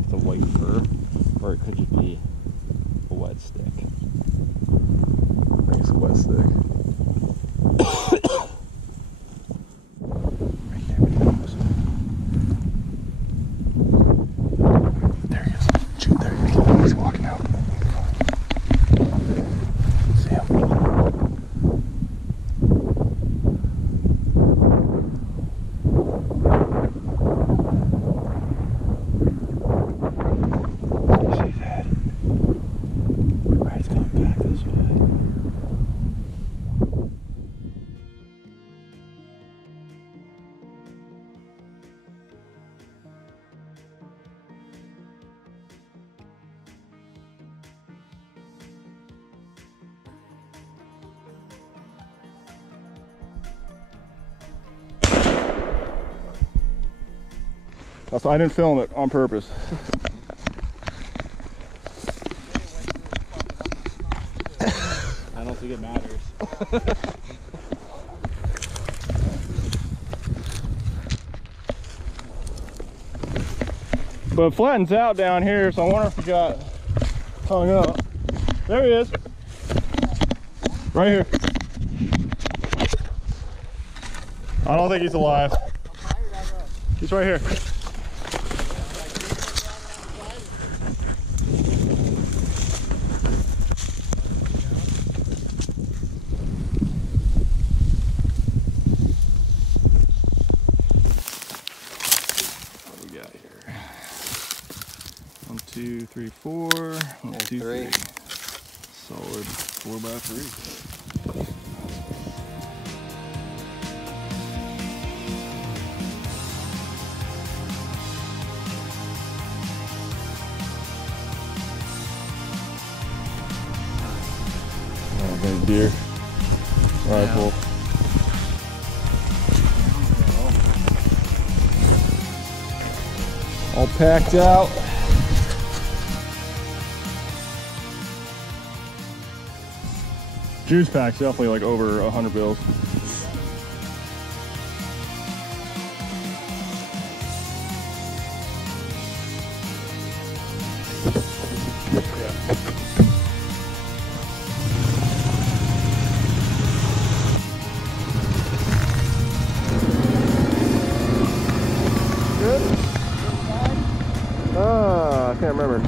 off the white fur, or it could just be a wet stick. I think it's a wet stick. Right there. There he is. Shoot, there he is. He's walking out. See him? That's why I didn't film it on purpose. I don't think it matters. But it flattens out down here, so I wonder if he got hung up. There he is. Right here. I don't think he's alive. He's right here. What do we got here? 1, 2, 3, 4. 1, 2, 3. Solid 4x3. Deer rifle. All packed out. Juice pack's definitely like over 100 bills. I can't remember.